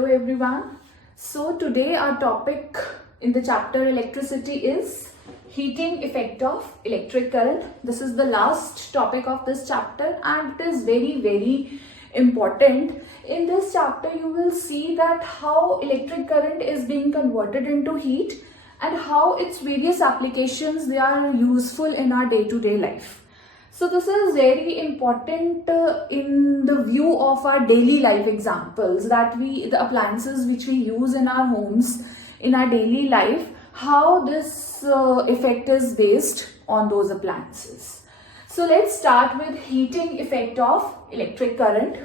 Hello everyone. So today our topic in the chapter electricity is heating effect of electric current. This is the last topic of this chapter and it is very important. In this chapter you will see that how electric current is being converted into heat and how its various applications they are useful in our day-to-day life. So this is very important in the view of our daily life examples that the appliances which we use in our homes, in our daily life, how this effect is based on those appliances. So let's start with heating effect of electric current.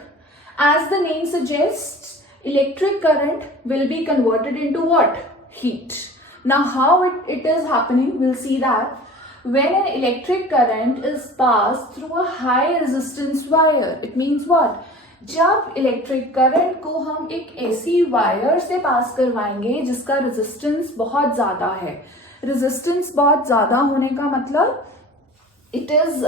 As the name suggests, electric current will be converted into what? Heat. Now how it is happening, we'll see that. When an electric current is passed through a high resistance wire, it means what? जब electric current को हम एक ऐसी wire से पास करवाएंगे जिसका resistance बहुत ज्यादा है. रेजिस्टेंस बहुत ज्यादा होने का मतलब it is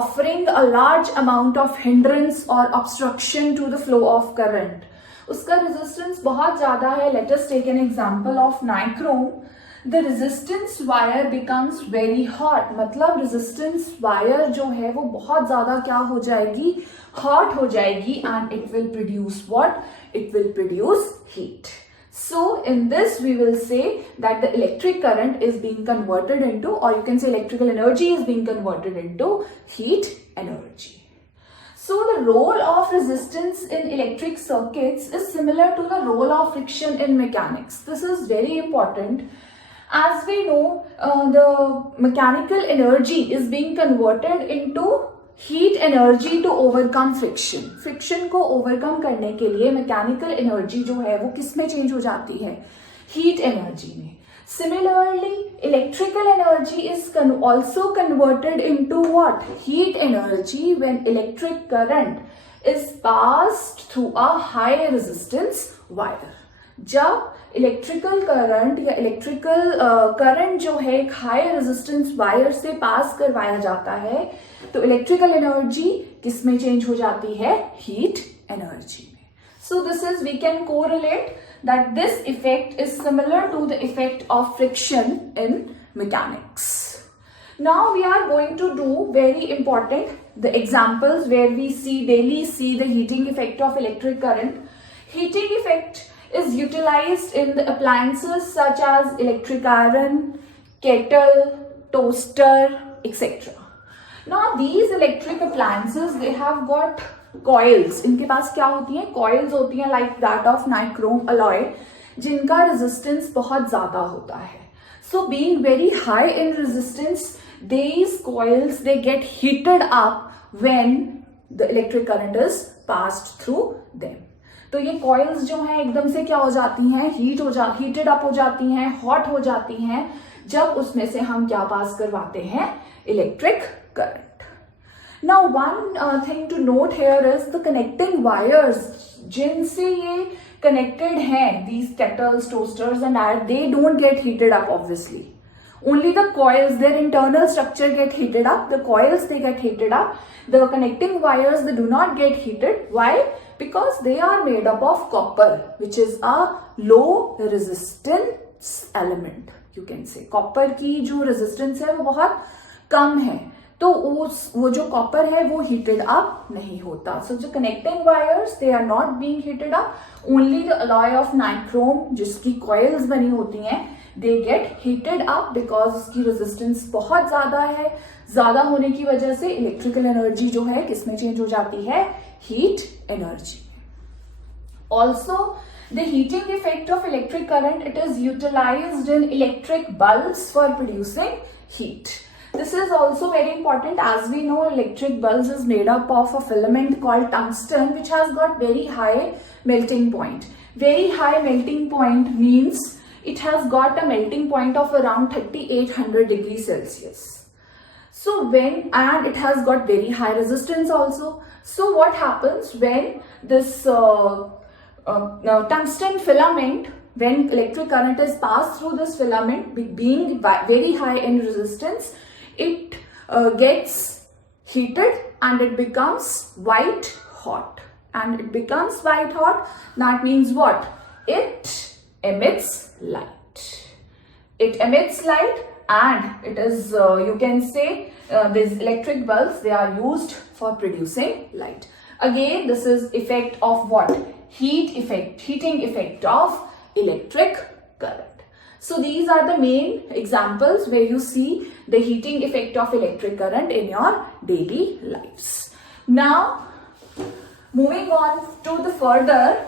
offering a large amount of hindrance or obstruction to the flow of current. उसका रेजिस्टेंस बहुत ज्यादा है. Let us take an example of nichrome. The resistance wire becomes very hot. मतलब resistance wire जो है वो बहुत ज़्यादा क्या हो जाएगी? Hot हो जाएगी and it will produce what? It will produce heat. So in this we will say that the electric current is being converted into, or you can say electrical energy is being converted into heat energy. So the role of resistance in electric circuits is similar to the role of friction in mechanics. This is very important. As we know, the mechanical energy is being converted into heat energy to overcome friction. Friction को overcome करने के लिए mechanical energy जो है वो किस में change हो जाती है? Heat energy में. Similarly, electrical energy is also converted into what? Heat energy when electric current is passed through a high resistance wire. जब इलेक्ट्रिकल करंट या इलेक्ट्रिकल करंट जो है एक हाई रेजिस्टेंस वायर से पास करवाया जाता है तो इलेक्ट्रिकल एनर्जी किस में चेंज हो जाती है? हीट एनर्जी में. So this is we can correlate that this effect is similar to the effect of friction in mechanics. Now we are going to do very important the examples where we daily see the heating effect of electric current. Heating effect is utilized in the appliances such as electric iron, kettle, toaster, etc. Now these electric appliances they have got coils. इनके पास क्या होती हैं? Coils होती हैं like that of nichrome alloy जिनका resistance बहुत ज़्यादा होता है. So being very high in resistance, these coils they get heated up when the electric current is passed through them. तो ये कॉइल्स जो हैं एकदम से क्या हो जाती हैं? हीटेड अप हो जाती हैं, हॉट हो जाती हैं जब उसमें से हम क्या पास करवाते हैं? Electric current. Now one thing to note here is the connecting wires जिनसे ये कनेक्टेड हैं, these kettles, toasters and iron, they don't get heated up obviously. Only the coils, their internal structure get heated up. The coils, they get heated up. The connecting wires, they do not get heated. Why? Because they are made up of copper, which is a low resistance element. You can say copper की जो resistance है वो बहुत कम है. तो वो जो copper है वो heated up नहीं होता. So the connecting wires, they are not being heated up. Only the alloy of nichrome, जिसकी coils बनी होती हैं, they get heated up because उसकी resistance बहुत ज़्यादा है. ज़्यादा होने की वजह से electrical energy जो है किस में change हो जाती है? Heat energy. Also, the heating effect of electric current, it is utilized in electric bulbs for producing heat. This is also very important. As we know, electric bulbs is made up of a filament called tungsten which has got very high melting point. Very high melting point means it has got a melting point of around 3800 degrees Celsius. So and it has got very high resistance also. So what happens when this tungsten filament, when electric current is passed through this filament, being very high in resistance, it gets heated and it becomes white hot. And it becomes white hot, that means what? It emits light. It emits light, and it is, you can say, these electric bulbs, they are used for producing light. Again, this is effect of what? Heating effect of electric current. So these are the main examples where you see the heating effect of electric current in your daily lives. Now, moving on to the further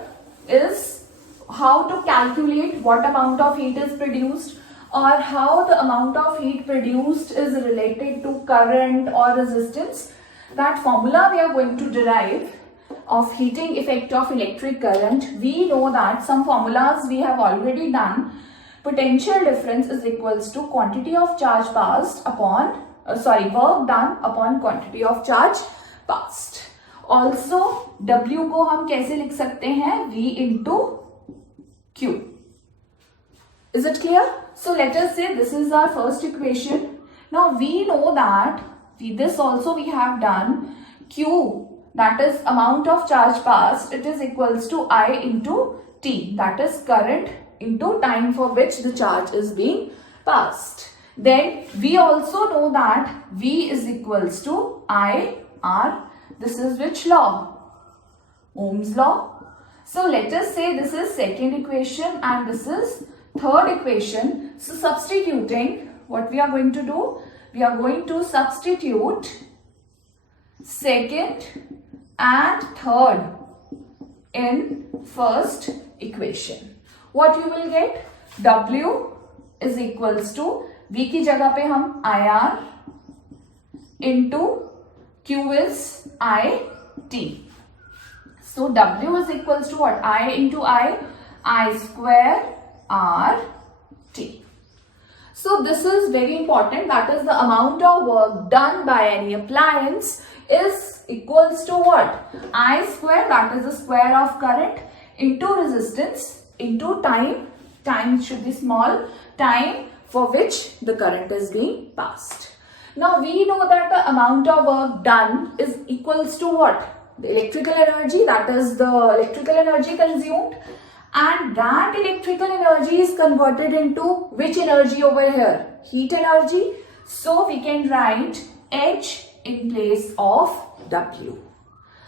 is how to calculate what amount of heat is produced, or how the amount of heat produced is related to current or resistance. That formula we are going to derive of heating effect of electric current. We know that some formulas we have already done. Potential difference is equals to quantity of charge passed upon, work done upon quantity of charge passed. Also, W को हम कैसे लिख सकते हैं? V into Q. Is it clear? So let us say this is our first equation. Now we know that this also we have done. Q, that is amount of charge passed, it is equals to I into T, that is current into time for which the charge is being passed. Then we also know that V is equals to I R. This is which law? Ohm's law. So let us say this is second equation and this is third equation. So substituting, what we are going to do? We are going to substitute second and third in first equation. What you will get? W is equals to V की जगह पे हम IR into Q is IT. So W is equals to what? I into I square R T. So this is very important, that is the amount of work done by any appliance is equals to what? I square, that is the square of current, into resistance, into time should be small, time for which the current is being passed. Now we know that the amount of work done is equals to what? The electrical energy, that is the electrical energy consumed, and that electrical energy is converted into which energy over here? Heat energy. So we can write H in place of W.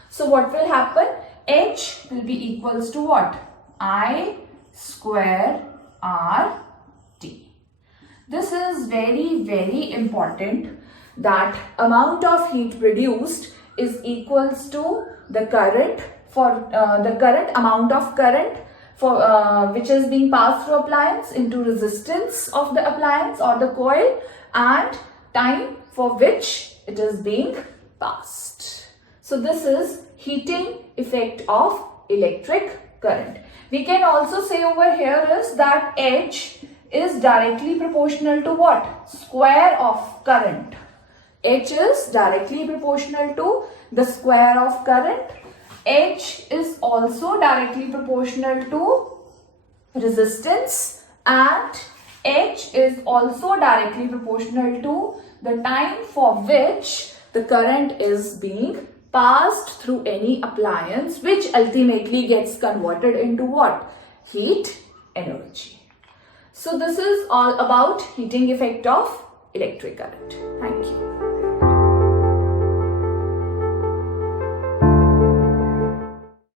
So what will happen? H will be equals to what? I square R T. This is very, very important, that amount of heat produced is equals to the current for the current amount of current for which is being passed through appliance into resistance of the appliance or the coil, and time for which it is being passed. So this is heating effect of electric current. We can also say over here is that H is directly proportional to what? Square of current. H is directly proportional to the square of current. H is also directly proportional to resistance, and H is also directly proportional to the time for which the current is being passed through any appliance, which ultimately gets converted into what? Heat energy. So this is all about heating effect of electric current. Thank you.